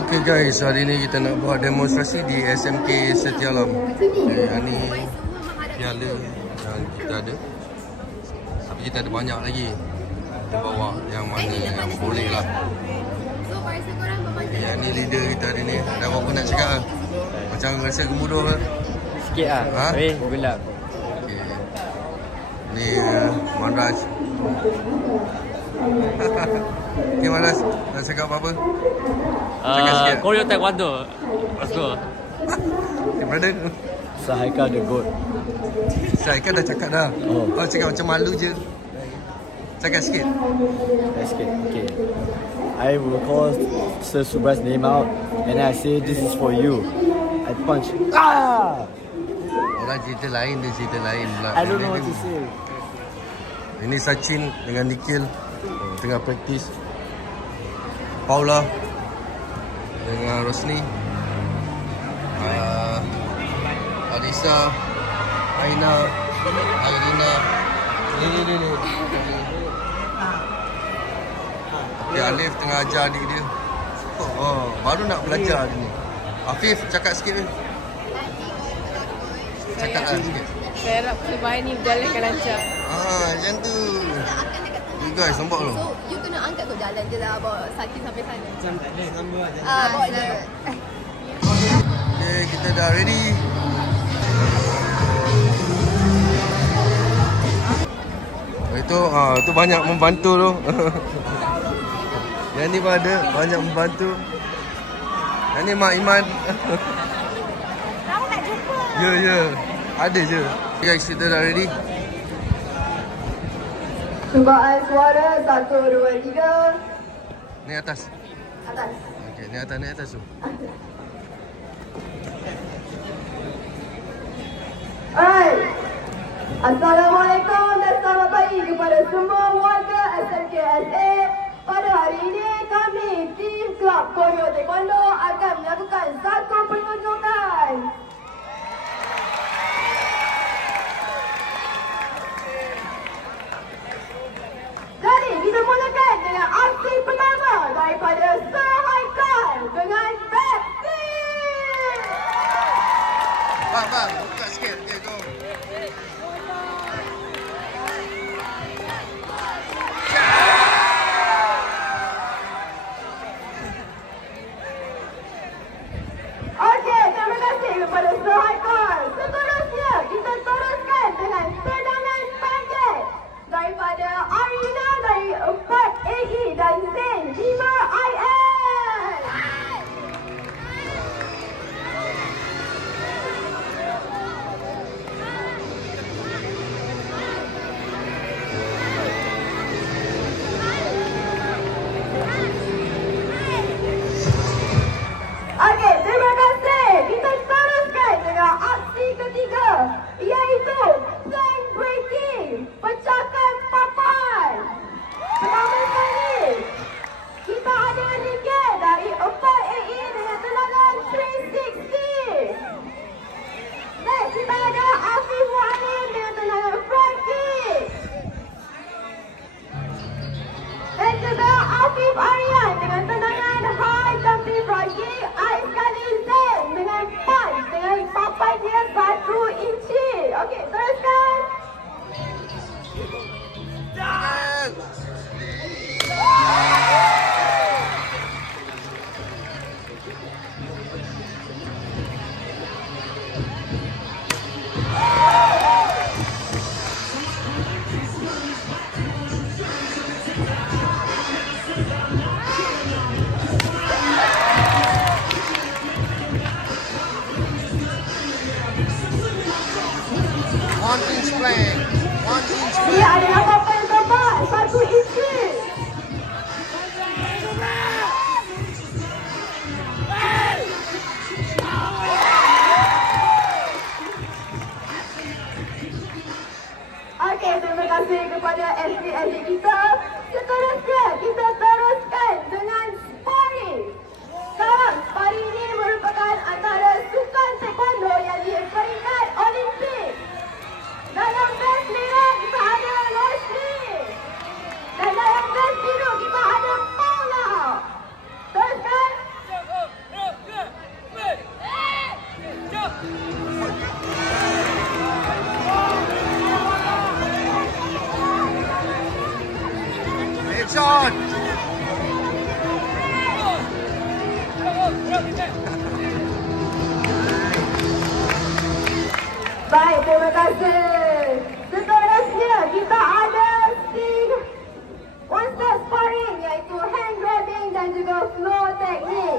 Okay guys, hari ni kita nak buat demonstrasi di SMK Setialam. Yang ni piala yang kita ada. Tapi kita ada banyak lagi. Kita bawa yang mana yang boleh lah. Yang ni leader kita hari ni. Ada apa nak cakap? Macam rasa gemuruh ke? Sikit lah. Ha? Gelap. Okay. Ni Manraj. Okay Manraj, nak cakap apa-apa? Koreo Taekwondo. Let's go. Okay brother. Sahaika the goat. Sahaika dah cakap dah. Oh, cakap macam malu je. Cakap sikit. Sikit. Okay. I will call Sir Subra's name out and I say this is for you. I punch. Ah! Orang cerita lain, dia cerita lain pula. I don't know what to say. Ini Sachin dengan Nikhil tengah praktis. Paula dengan Rosni, Alisa, Aina, Alina. Ni. Okay, Alif tengah ajar adik dia. Baru nak belajar dia ni. Afif, cakap sikit ni. Cakap lah sikit. Saya harap persembahan ni berjalankan lancar. Macam tu. You guys, nampak tu? So, you kena angkat tu jalan je lah bawa Sachin sampai sana. Macam tak ada gambar je. Bawa je. Okay, kita dah ready. Itu banyak membantu tu. Yang ni pun ada banyak membantu. Yang ni Mak Iman. Lama tak jumpa. Ya. Ada je. Okay guys, kita dah ready. Cubaan suara 1, 2, 3. Ni atas. Atas. Okay, ni atas tu. Alright. Assalamualaikum dan selamat pagi kepada semua warga SMK SA. Pada hari ini kami tim Kelab Koreo Taekwondo akan melakukan satu penunjukan. Jadi kita mulakan dengan aksi pertama daripada Sir Haikal dengan Pepsi. Bang, buka sikit. Okay, go. kasih. Seterusnya kita ada Sting Monster Sparring, iaitu hand grabbing dan juga flow teknik.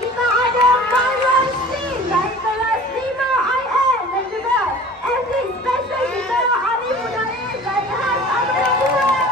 Kita ada Myron Sting dari kelas 5IM dan juga MC special kita Arif Mudaiz dari khas Amadabua.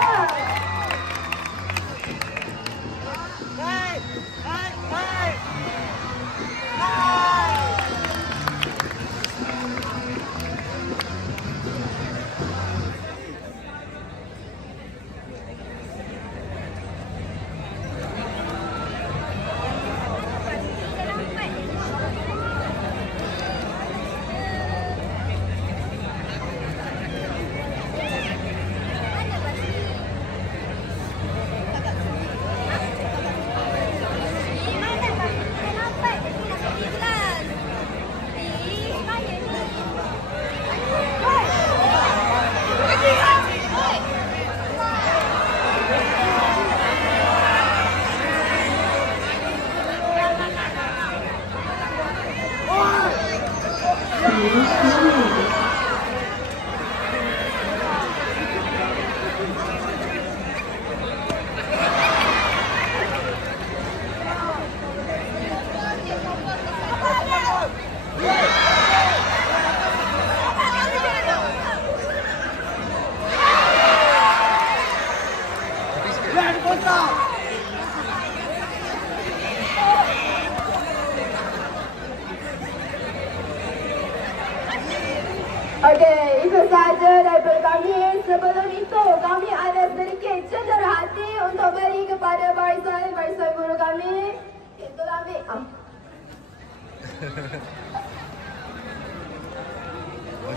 Okey, itu sahaja daripada kami. Sebelum itu, kami ada sedikit cedera hati untuk beri kepada barisan guru kami. Itulah ambil.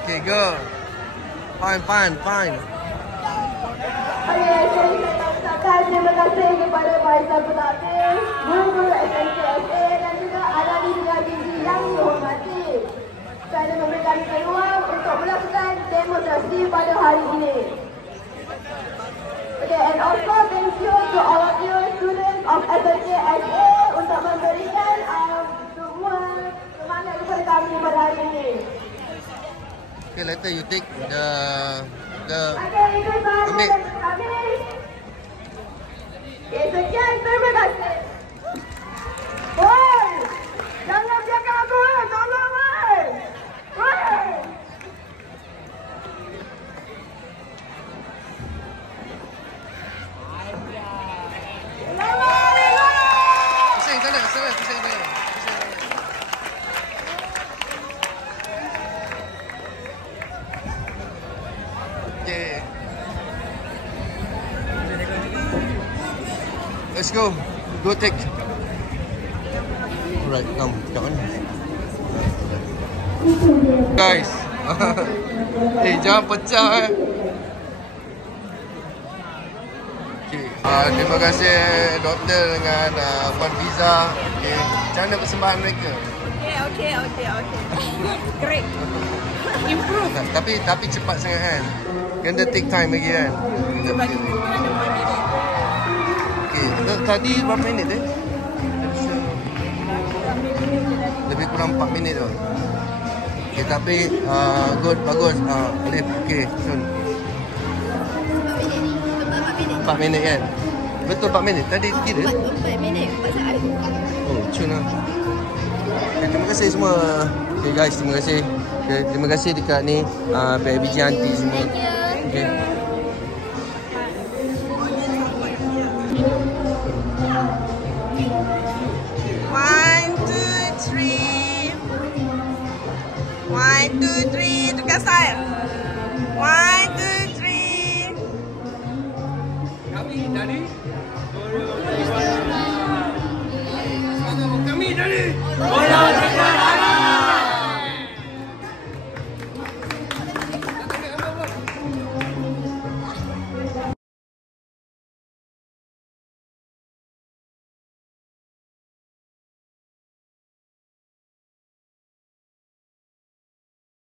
Okay, go. Fine. Okey, saya nak ucapkan terima kasih kepada barisan pentadbir, guru-guru SMK dan juga ahli gizi yang dihormati. Saya memberikan peluang untuk melakukan demonstrasi pada hari ini. Okay, and also thank you to all of you students of SMK untuk memberikan semua semangat kepada kami pada hari ini. Okay, later you take the Okay, itu sahaja daripada kami. Okay, sekian, terima kasih. Boy, jangan biarkan aku, tolong. Pusing sana. Okay. Let's go. Go take. Alright, come. Kat mana? Guys. Jangan pecah Okay. Terima kasih doktor dengan Puan Fiza. Okay. Macam mana persembahan mereka? Okay. Great. Improve. Tapi cepat sangat kan? Kena take time lagi kan? Okay. Tadi berapa minit Lebih kurang 4 minit tu. Okay, tapi good, bagus. Alif, okay, Sun. 4 minit kan? Betul 4 minit? Tadi kira? 4 minit. Oh, Cun lah. Okay, terima kasih semua. Okay guys, terima kasih. Okay, terima kasih dekat ni PIBG Aunty semua. Okay. One, two, three, tukar style. 1, 2, 3. Kami dari